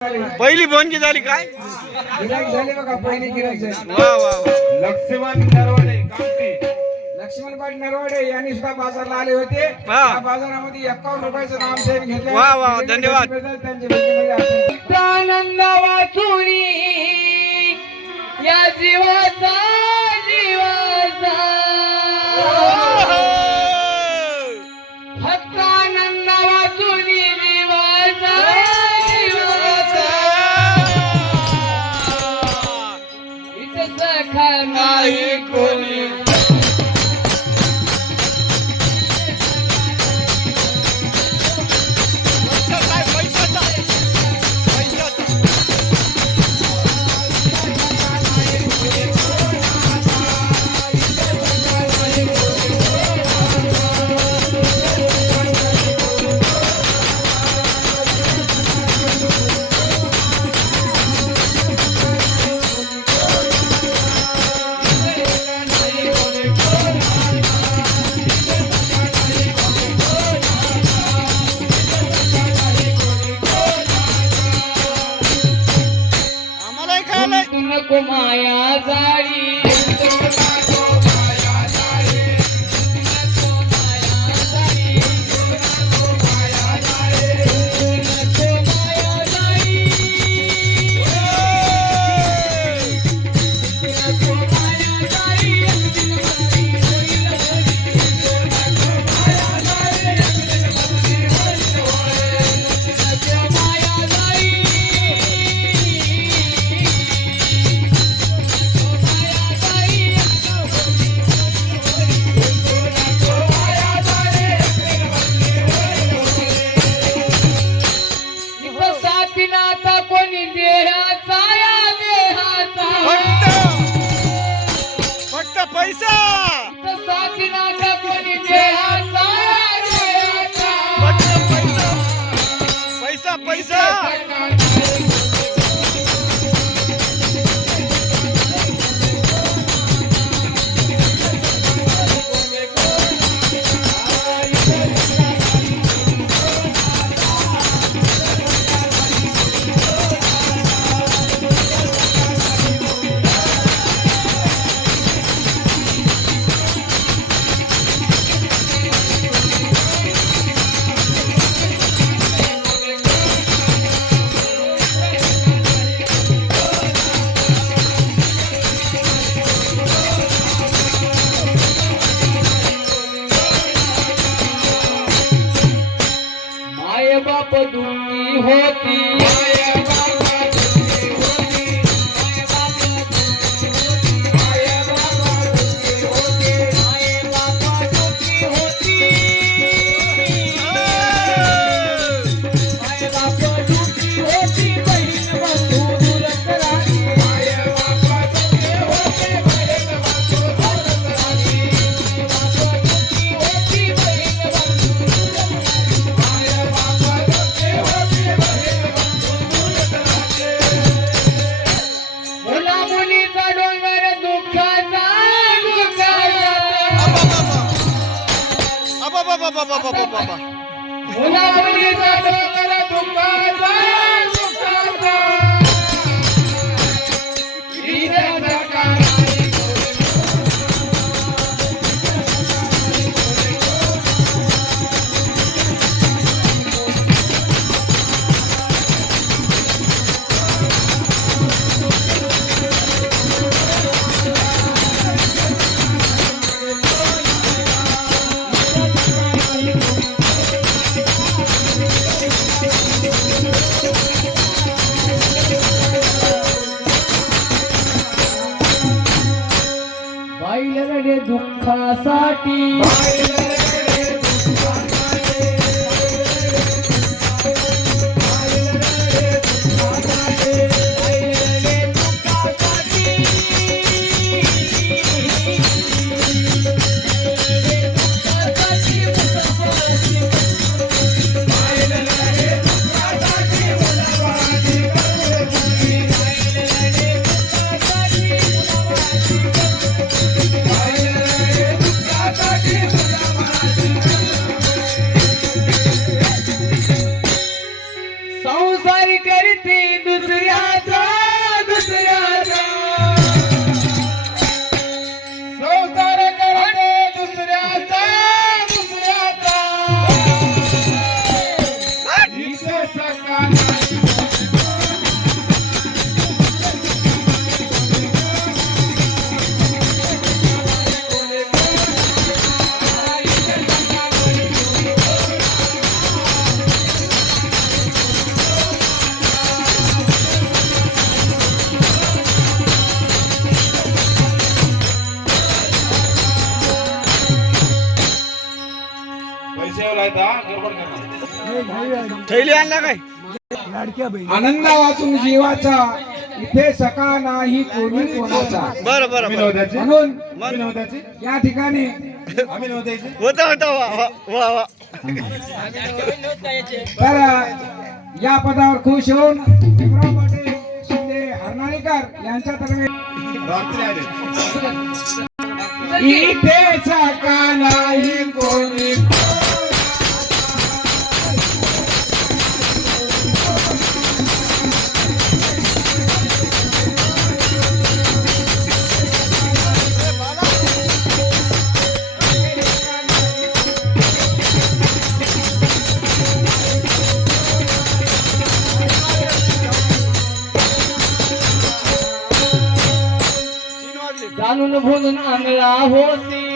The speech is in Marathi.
पहिली बोनगी झाली काय? गिराईक झाले बघा, पहिली गिराईक झाली. वा वा वा. लक्ष्मण नरवडे कामठी. लक्ष्मण पाटील नरवाडे यांनी सुद्धा बाजारला आले होते. हा. या बाजारामध्ये 51 रुपयाचं नाम सेट घेतलं. वा वा, धन्यवाद. त्यांचे भेटीमध्ये आनंद वाचुनी या जीवाचा जीवाचा फक्त आनंद वाचुनी जीवाचा जीवाचा इथं सखा नाही कोणी. काय पैशाचा? पैशाचा. आम्हालाही खायला नको माया जाळी साथीनाथा कोणी देहाचा या देहाचा फक्त पैसा. साथीनाथा कोणी देहाचा या देहाचा फक्त पैसा. पैसा पैसा. माय बाप दुःखी होती मुला मुलीचा डोंगर दुःखाचा बाबा. मुला मुलीचा डोंगर दुःखाचा थैली आणला काय आनंद वाचून जीवाचा इथे सका नाही कोणी कोणाचा. बरं बरं आम्ही बरं नव्हत्याची म्हणून आम्ही नव्हत्याची या ठिकाणी आम्ही नव्हत्याची होता होता वा वा वा वा तर या पदावर खुश होऊन भीमराव पाटील शिंदे हरनाळीकर यांच्यातर्फे रात्री आले इथे सका नाही कोणी तीन वाजले जाणून बोलून आणला होती